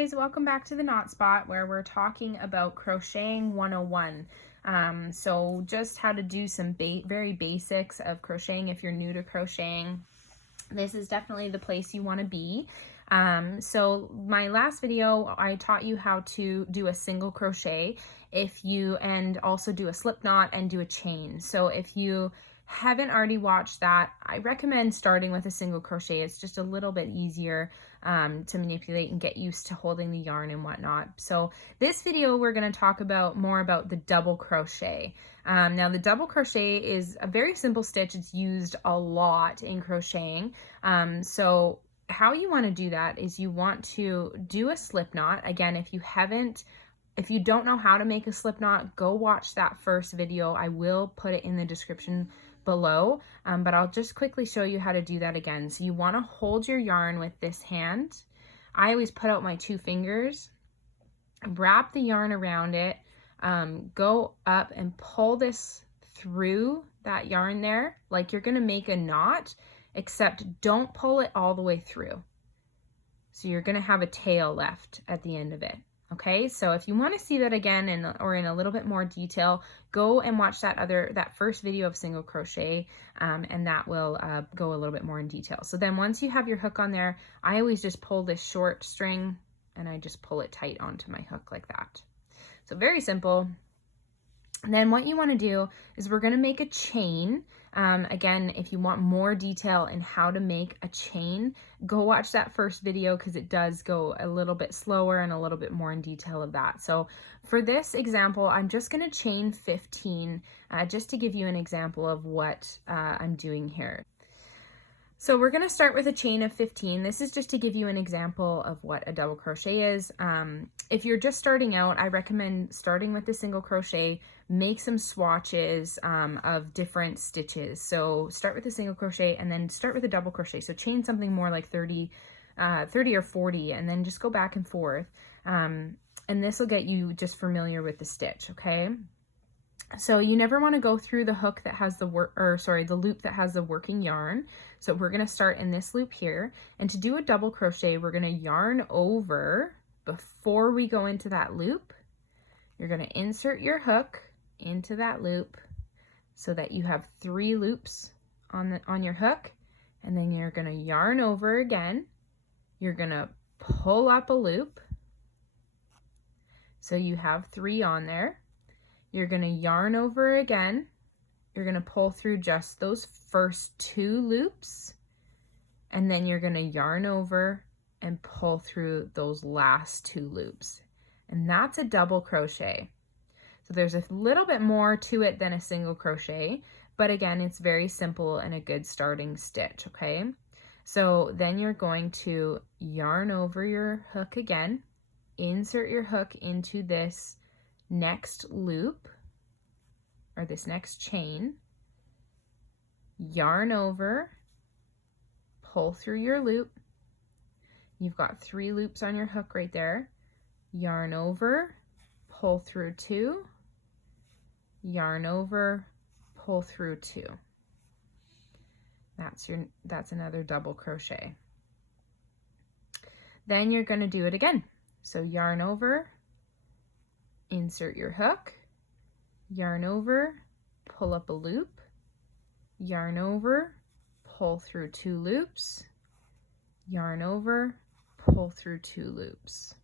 guys, welcome back to the Knot Spot where we're talking about crocheting 101. So just how to do some very basics of crocheting if you're new to crocheting. This is definitely the place you want to be. So my last video, I taught you how to do a single crochet and also do a slip knot and do a chain. So if you haven't already watched that, I recommend starting with a single crochet. It's just a little bit easier to manipulate and get used to holding the yarn and whatnot. So this video, we're going to talk more about the double crochet. Now the double crochet is a very simple stitch. It's used a lot in crocheting. So how you want to do that is you want to do a slip knot. Again, if you don't know how to make a slip knot, go watch that first video. I will put it in the description below, but I'll just quickly show you how to do that again. So you want to hold your yarn with this hand. I always put out my 2 fingers, wrap the yarn around it, go up and pull this through that yarn there like you're going to make a knot, except don't pull it all the way through. So you're going to have a tail left at the end of it. Okay, so if you want to see that again or in a little bit more detail, go and watch that first video of single crochet, and that will go a little bit more in detail. So then once you have your hook on there, I always just pull this short string and I just pull it tight onto my hook like that. So very simple. And then what you want to do is we're going to make a chain. Again, if you want more detail in how to make a chain, go watch that first video because it does go a little bit slower and a little bit more in detail of that. So for this example, I'm just going to chain 15 just to give you an example of what I'm doing here. So we're going to start with a chain of 15. This is just to give you an example of what a double crochet is. If you're just starting out, I recommend starting with the single crochet, make some swatches of different stitches. So start with a single crochet and then start with a double crochet. So chain something more like 30 or 40 and then just go back and forth. And this will get you just familiar with the stitch, okay? So you never want to go through the hook that has the loop that has the working yarn. So we're going to start in this loop here. And to do a double crochet, we're going to yarn over before we go into that loop. You're going to insert your hook into that loop so that you have 3 loops on your hook. And then you're going to yarn over again. You're going to pull up a loop. So you have 3 on there. You're going to yarn over again. You're going to pull through just those first 2 loops, and then you're going to yarn over and pull through those last 2 loops. And that's a double crochet. So there's a little bit more to it than a single crochet, but again, it's very simple and a good starting stitch, okay? So then you're going to yarn over your hook again, insert your hook into this next loop or this next chain, yarn over, pull through your loop. You've got 3 loops on your hook right there. Yarn over, pull through 2, yarn over, pull through 2. That's another double crochet. Then you're going to do it again. So yarn over, insert your hook, yarn over, pull up a loop, yarn over, pull through 2 loops, yarn over, pull through 2 loops,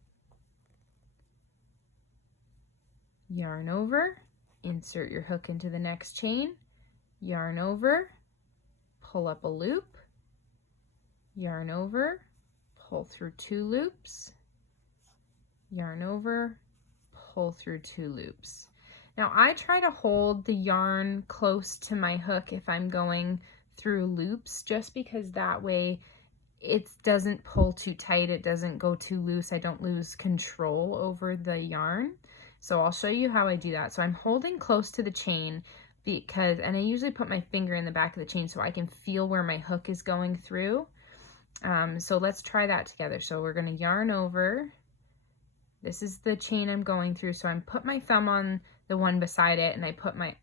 yarn over, insert your hook into the next chain, yarn over, pull up a loop, yarn over, pull through 2 loops, yarn over, pull through 2 loops. Now I try to hold the yarn close to my hook if I'm going through loops, just because that way it doesn't pull too tight, it doesn't go too loose, I don't lose control over the yarn. So I'll show you how I do that. So I'm holding close to the chain and I usually put my finger in the back of the chain so I can feel where my hook is going through. So let's try that together. So we're going to yarn over. This is the chain I'm going through, so I'm put my thumb on the one beside it and I put my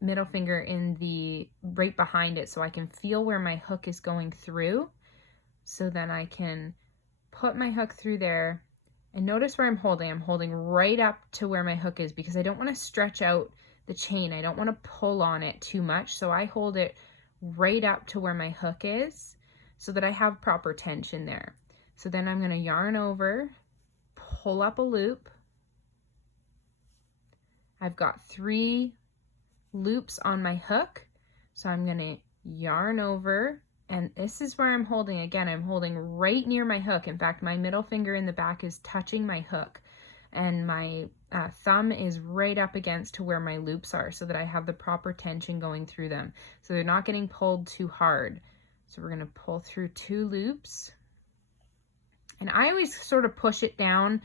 middle finger in right behind it so I can feel where my hook is going through. So then I can put my hook through there, and notice where I'm holding. I'm holding right up to where my hook is because I don't want to stretch out the chain. I don't want to pull on it too much. So I hold it right up to where my hook is so that I have proper tension there. So then I'm going to yarn over, pull up a loop. I've got 3 loops on my hook. So I'm going to yarn over, and this is where I'm holding. Again, I'm holding right near my hook. In fact, my middle finger in the back is touching my hook, and my thumb is right up against to where my loops are so that I have the proper tension going through them. So they're not getting pulled too hard. So we're going to pull through 2 loops. And I always sort of push it down.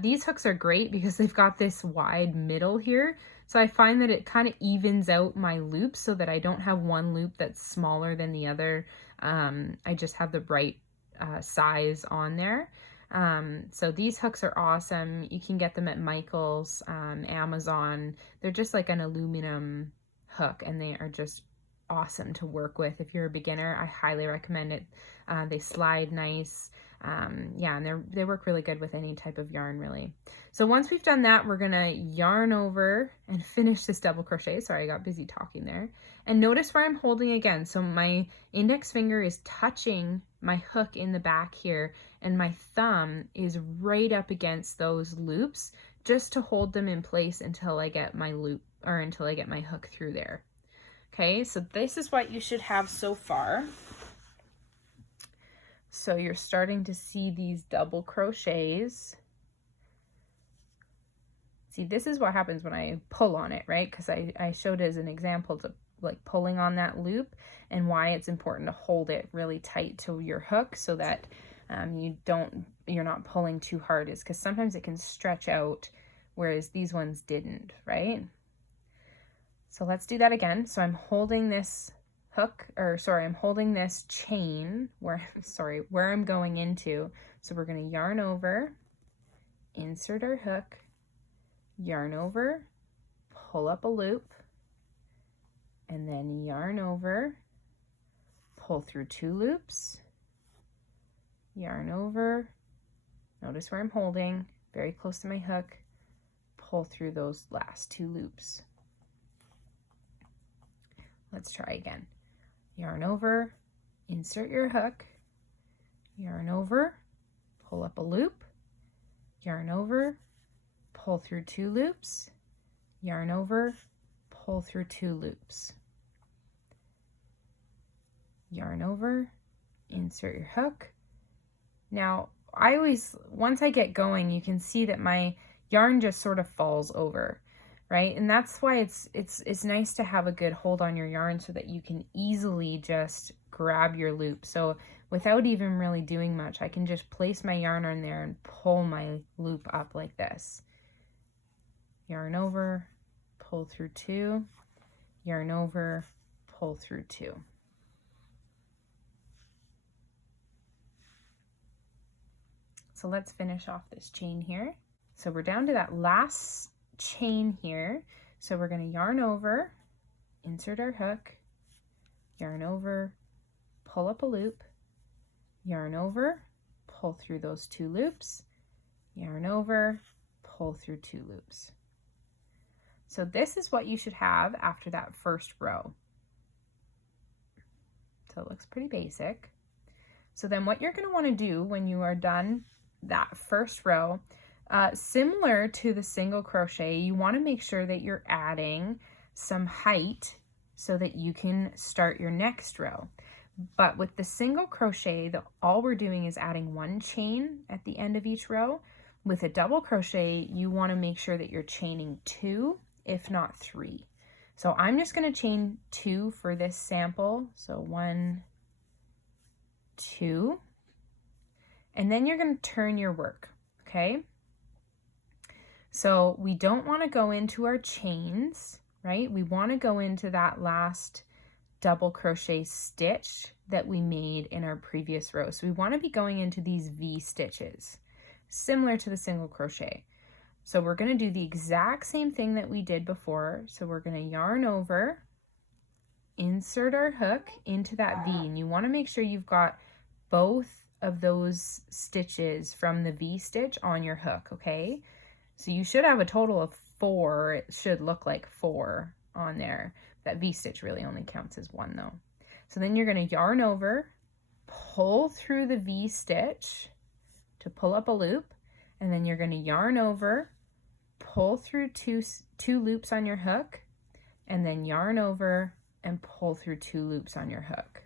These hooks are great because they've got this wide middle here. So I find that it kind of evens out my loops so that I don't have one loop that's smaller than the other. I just have the right size on there. So these hooks are awesome. You can get them at Michael's, Amazon. They're just like an aluminum hook, and they are just awesome to work with. If you're a beginner, I highly recommend it. They slide nice. Yeah, and they work really good with any type of yarn, really. So once we've done that, we're gonna yarn over and finish this double crochet. Sorry, I got busy talking there. And notice where I'm holding again. So my index finger is touching my hook in the back here, and my thumb is right up against those loops just to hold them in place until I get my loop, or until I get my hook through there. Okay, so this is what you should have so far. So you're starting to see these double crochets. See, this is what happens when I pull on it, right? Because I showed as an example to like pulling on that loop, and why it's important to hold it really tight to your hook so that you're not pulling too hard, is because sometimes it can stretch out, whereas these ones didn't, right? So let's do that again. So I'm holding this hook, or sorry, I'm holding this chain where I'm going into. So we're going to yarn over, insert our hook, yarn over, pull up a loop, and then yarn over, pull through 2 loops, yarn over, notice where I'm holding, very close to my hook, pull through those last 2 loops. Let's try again. Yarn over, insert your hook, yarn over, pull up a loop, yarn over, pull through 2 loops, yarn over, pull through 2 loops, yarn over, insert your hook. Now, once I get going, you can see that my yarn just sort of falls over, right? And that's why it's nice to have a good hold on your yarn so that you can easily just grab your loop. So without even really doing much, I can just place my yarn on there and pull my loop up like this. Yarn over, pull through 2, yarn over, pull through 2. So let's finish off this chain here. So we're down to that last chain here. So we're going to yarn over, insert our hook, yarn over, pull up a loop, yarn over, pull through those 2 loops, yarn over, pull through 2 loops. So this is what you should have after that first row. So it looks pretty basic. So then what you're going to want to do when you are done that first row, similar to the single crochet, you want to make sure that you're adding some height so that you can start your next row. But with the single crochet, all we're doing is adding 1 chain at the end of each row. With a double crochet, you want to make sure that you're chaining 2, if not 3. So I'm just going to chain 2 for this sample. So 1, 2, and then you're going to turn your work, okay? So we don't want to go into our chains, right? We want to go into that last double crochet stitch that we made in our previous row. So we want to be going into these V stitches, similar to the single crochet. So we're going to do the exact same thing that we did before. So we're going to yarn over, insert our hook into that V, and you want to make sure you've got both of those stitches from the V-stitch on your hook, okay? So you should have a total of 4. It should look like 4 on there. That V-stitch really only counts as 1 though. So then you're going to yarn over, pull through the V-stitch to pull up a loop, and then you're going to yarn over, pull through two loops on your hook, and then yarn over and pull through 2 loops on your hook.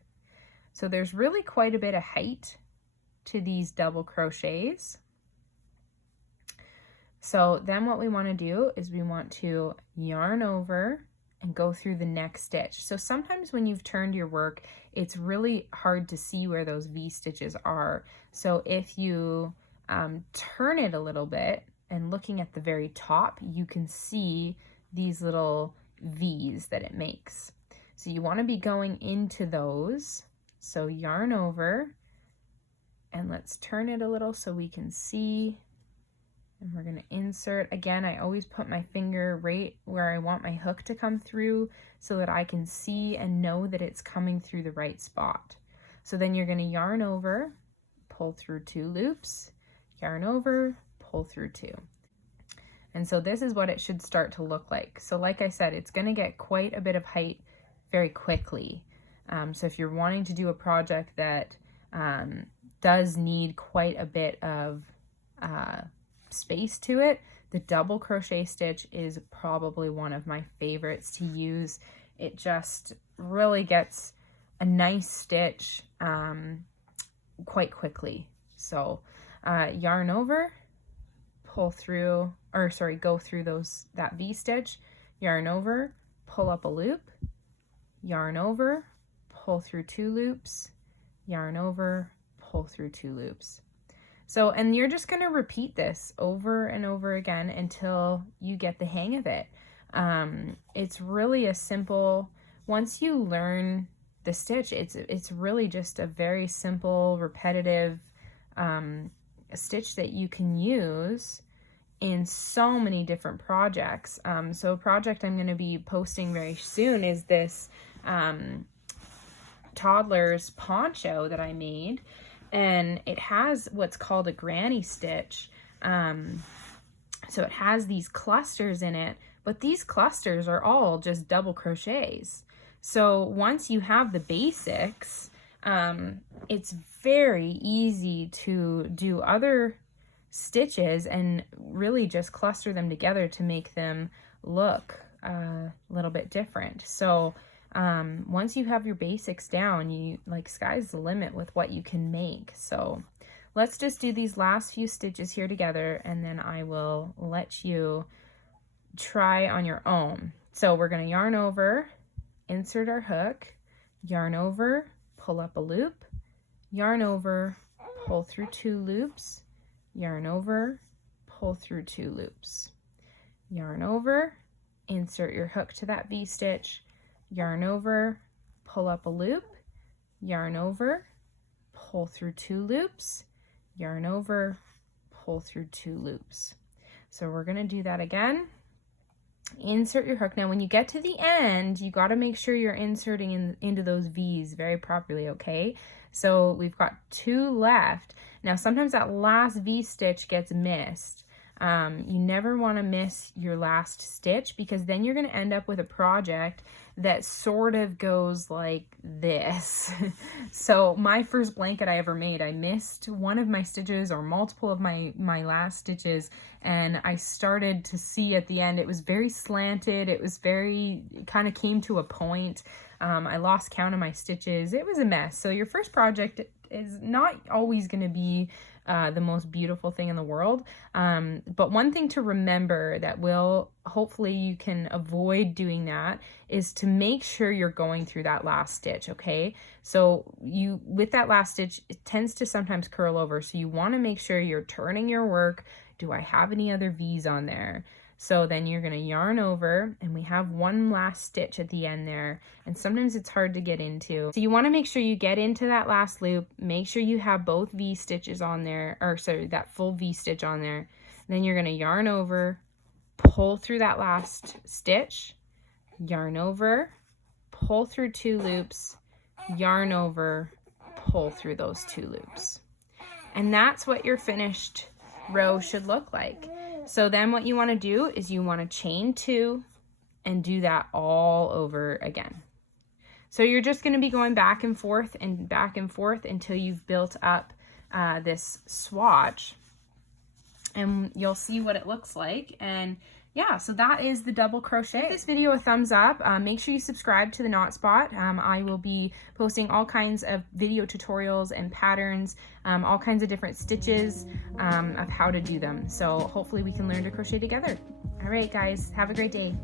So there's really quite a bit of height to these double crochets. So then what we want to do is we want to yarn over and go through the next stitch. So sometimes when you've turned your work, it's really hard to see where those V stitches are. So if you turn it a little bit and looking at the very top, you can see these little V's that it makes. So you want to be going into those. So yarn over, and let's turn it a little so we can see. And we're going to insert. Again, I always put my finger right where I want my hook to come through so that I can see and know that it's coming through the right spot. So then you're going to yarn over, pull through 2 loops, yarn over, pull through 2. And so this is what it should start to look like. So like I said, it's going to get quite a bit of height very quickly. So if you're wanting to do a project that does need quite a bit of space to it, the double crochet stitch is probably one of my favorites to use. It just really gets a nice stitch quite quickly. So yarn over, pull through, or sorry, go through that V stitch, yarn over, pull up a loop, yarn over, pull through 2 loops, yarn over, pull through 2 loops. So, and you're just going to repeat this over and over again until you get the hang of it. It's really a simple, once you learn the stitch, it's really just a very simple, repetitive stitch that you can use in so many different projects. So a project I'm going to be posting very soon is this toddler's poncho that I made. And it has what's called a granny stitch. So it has these clusters in it, but these clusters are all just double crochets. So once you have the basics, it's very easy to do other stitches and really just cluster them together to make them look a little bit different. So once you have your basics down, you like sky's the limit with what you can make. So let's just do these last few stitches here together, and then I will let you try on your own. So we're going to yarn over, insert our hook, yarn over, pull up a loop, yarn over, pull through 2 loops, yarn over, pull through 2 loops, yarn over, insert your hook to that V-stitch, yarn over, pull up a loop, yarn over, pull through 2 loops, yarn over, pull through 2 loops. So we're going to do that again. Insert your hook. Now when you get to the end, you got to make sure you're inserting into those V's very properly, okay? So we've got 2 left. Now sometimes that last V stitch gets missed. You never want to miss your last stitch, because then you're going to end up with a project that sort of goes like this. So my first blanket I ever made, I missed one of my stitches or multiple of my last stitches, and I started to see at the end it was very slanted. It was very, kind of came to a point. I lost count of my stitches. It was a mess. So your first project is not always going to be the most beautiful thing in the world. But one thing to remember that will, hopefully you can avoid doing that, is to make sure you're going through that last stitch, okay? So with that last stitch, it tends to sometimes curl over. So you want to make sure you're turning your work. Do I have any other V's on there? So then you're going to yarn over, and we have one last stitch at the end there, and sometimes it's hard to get into. So you want to make sure you get into that last loop, make sure you have both V stitches on there, or sorry, that full V stitch on there. Then you're going to yarn over, pull through that last stitch, yarn over, pull through 2 loops, yarn over, pull through those 2 loops. And that's what your finished row should look like. So then what you want to do is you want to chain 2 and do that all over again. So you're just going to be going back and forth until you've built up this swatch, and you'll see what it looks like. And yeah, so that is the double crochet. Give this video a thumbs up. Make sure you subscribe to the Knot Spot. I will be posting all kinds of video tutorials and patterns, all kinds of different stitches of how to do them. So hopefully we can learn to crochet together. All right, guys, have a great day.